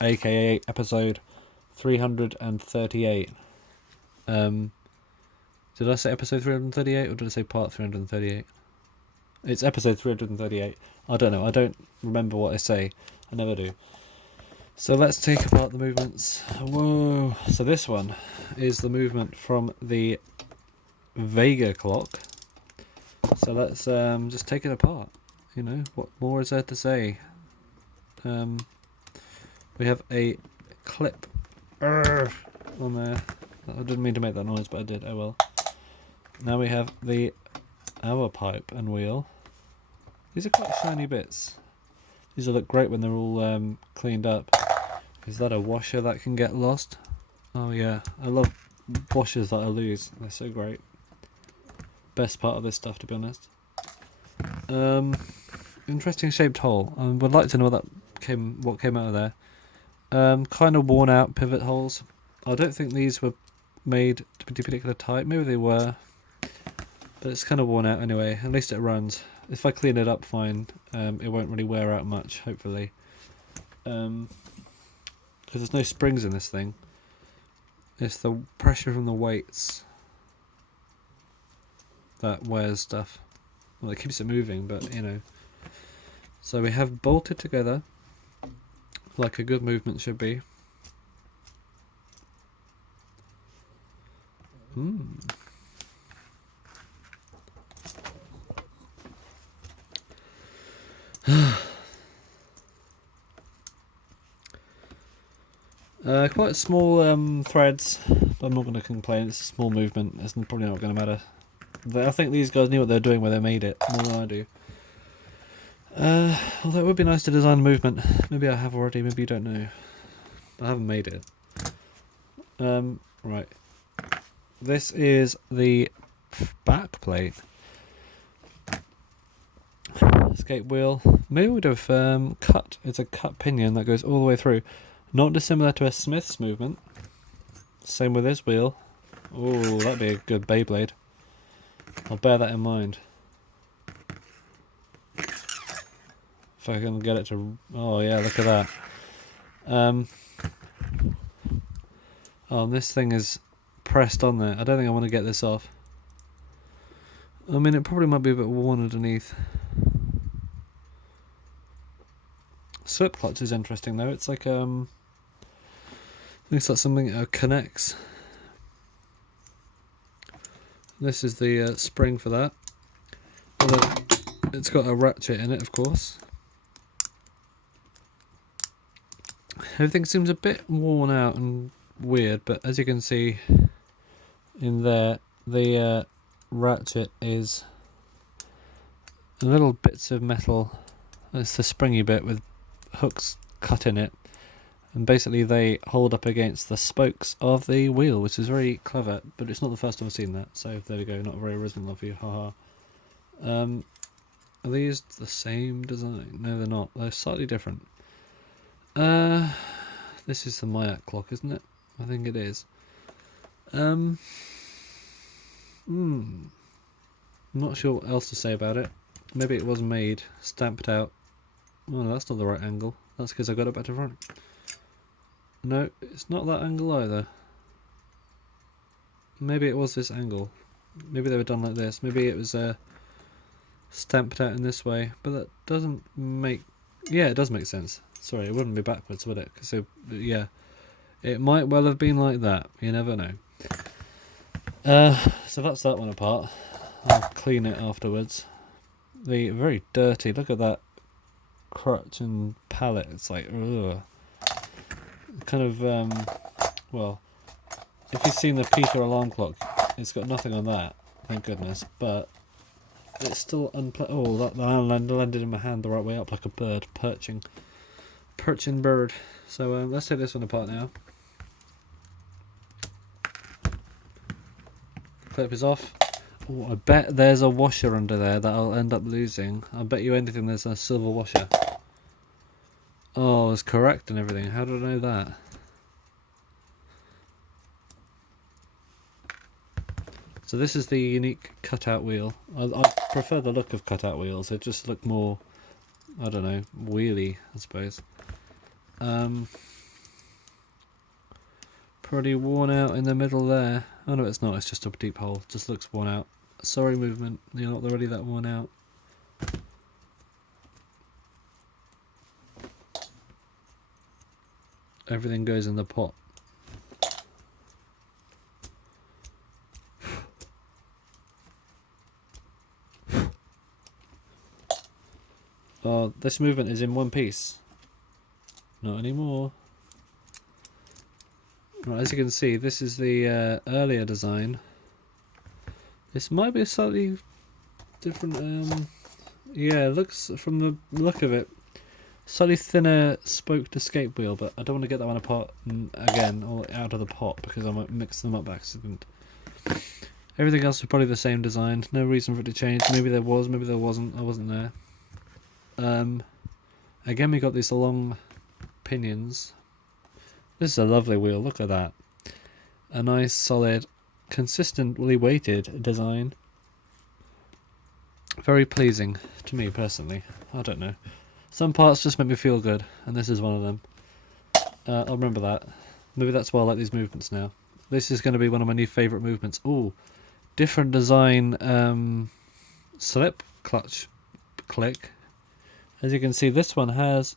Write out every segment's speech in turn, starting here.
aka episode 338. Did I say episode 338 or did I say part 338? It's episode 338. I don't know. I don't remember what I say. I never do. So let's take apart the movements. Whoa. So this one is the movement from the Vega clock. So let's just take it apart. You know, what more is there to say? We have a clip on there. I didn't mean to make that noise, but I did. Oh well. Now we have the hour pipe and wheel. These are quite shiny bits. These will look great when they're all cleaned up. Is that a washer that can get lost? Oh yeah, I love washers that I lose. They're so great. Best part of this stuff, to be honest. Interesting shaped hole. I would like to know what came out of there. Kind of worn out pivot holes. I don't think these were made to be particular type. Maybe they were, but it's kind of worn out anyway. At least it runs. If I clean it up fine, it won't really wear out much, hopefully. Because there's no springs in this thing. It's the pressure from the weights that wears stuff. Well, it keeps it moving, but you know. So we have bolted together like a good movement should be. Quite small threads, but I'm not going to complain. It's a small movement. It's probably not going to matter. I think these guys knew what they were doing when they made it, more than I do. Although it would be nice to design a movement. Maybe I have already, maybe you don't know. I haven't made it. Right. This is the back plate. Escape wheel. Maybe we'd have cut. It's a cut pinion that goes all the way through. Not dissimilar to a Smith's movement. Same with this wheel. Oh, that'd be a good Beyblade. I'll bear that in mind. If I can get it to... Oh yeah, look at that. Oh, this thing is pressed on there. I don't think I want to get this off. I mean, it probably might be a bit worn underneath. Slip clutch is interesting though. It's like looks like something that connects. This is the spring for that. Although it's got a ratchet in it, of course. Everything seems a bit worn out and weird, but as you can see in there, the ratchet is little bits of metal. It's the springy bit with hooks cut in it, and basically they hold up against the spokes of the wheel, which is very clever, but it's not the first time I've seen that, so there we go. Not very original of you, haha. Are these the same design? No, they're not. They're slightly different. This is the Majak clock, isn't it? I think it is. I'm not sure what else to say about it. Maybe it was made, stamped out. Oh no, that's not the right angle. That's because I got it back to front. No, it's not that angle either. Maybe it was this angle. Maybe they were done like this. Maybe it was stamped out in this way. But that doesn't make... Yeah, it does make sense. Sorry, it wouldn't be backwards, would it? Because yeah, it might well have been like that. You never know. So that's that one apart. I'll clean it afterwards. The very dirty. Look at that crutch and pallet. It's like, ugh. Kind of, well, if you've seen the Peter alarm clock, it's got nothing on that, thank goodness, but it's still oh, that landed in my hand the right way up like a bird, perching bird. So let's take this one apart now. Clip is off. Oh, I bet there's a washer under there that I'll end up losing. I bet you anything there's a silver washer. Oh, it's correct and everything. How did I know that? So this is the unique cutout wheel. I prefer the look of cutout wheels. They just look more, I don't know, wheelie, I suppose. pretty worn out in the middle there. Oh no, it's not, it's just a deep hole. It just looks worn out. Sorry, movement, you're not really that worn out. Everything goes in the pot. Oh, this movement is in one piece. Not anymore. Right, as you can see, this is the earlier design. This might be a slightly different, yeah, it looks, from the look of it, slightly thinner spoked escape wheel, but I don't want to get that one apart again, or out of the pot, because I might mix them up by accident. Everything else is probably the same design, no reason for it to change. Maybe there was, maybe there wasn't, I wasn't there. Again, we got these long pinions. This is a lovely wheel, look at that. A nice, solid, consistently weighted design. Very pleasing to me personally. I don't know. Some parts just make me feel good, and this is one of them. I'll remember that. Maybe that's why I like these movements now. This is going to be one of my new favourite movements. Ooh, different design slip clutch click. As you can see, this one has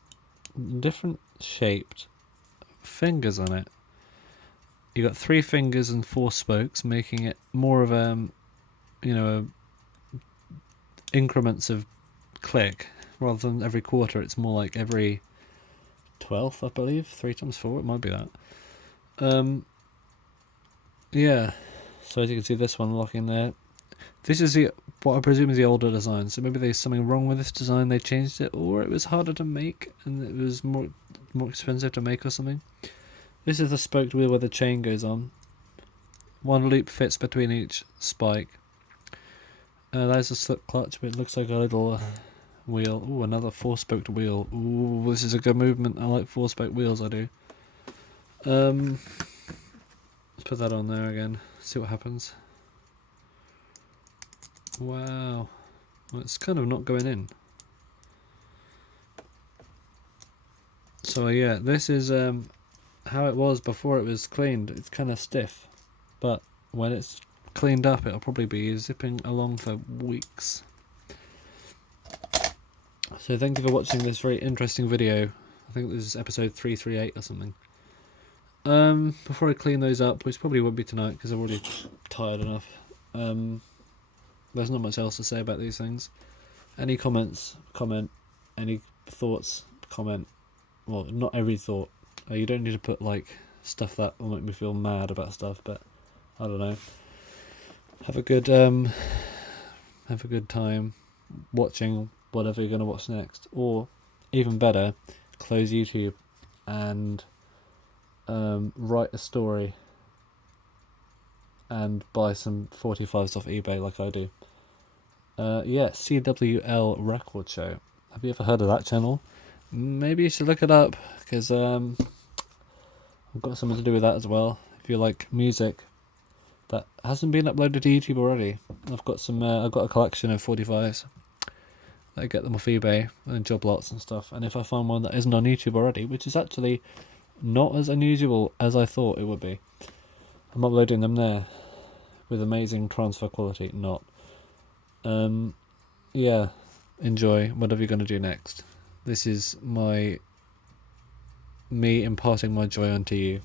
different shaped fingers on it. You got 3 fingers and 4 spokes, making it more of you know, increments of click rather than every quarter. It's more like every 12th, I believe. 3 times 4, it might be that. Yeah. So as you can see, this one locking there. This is what I presume is the older design. So maybe there's something wrong with this design. They changed it, or it was harder to make and it was more expensive to make or something. This is the spoked wheel where the chain goes on. One loop fits between each spike. There's a slip clutch, but it looks like a little wheel. Ooh, another 4-spoked wheel. Ooh, this is a good movement. I like 4-spoked wheels, I do. Let's put that on there again. See what happens. Wow. Well, it's kind of not going in. So yeah, this is how it was before it was cleaned. It's kind of stiff, but when it's cleaned up, it'll probably be zipping along for weeks. So thank you for watching this very interesting video. I think this is episode 338 or something. Before I clean those up, which probably won't be tonight because I'm already tired enough. There's not much else to say about these things. Any comments, comment. Any thoughts, comment. Well, not every thought. You don't need to put like stuff that will make me feel mad about stuff, but I don't know. Have a good time watching whatever you're gonna watch next, or even better, close YouTube and write a story and buy some 45s off eBay like I do. Yeah, CWL Record Show. Have you ever heard of that channel? Maybe you should look it up, because I've got something to do with that as well. If you like music that hasn't been uploaded to YouTube already, I've got some. I've got a collection of 45s. I get them off eBay and job lots and stuff. And if I find one that isn't on YouTube already, which is actually not as unusual as I thought it would be, I'm uploading them there with amazing transfer quality. Not. Yeah, enjoy whatever you're going to do next. This is me imparting my joy onto you.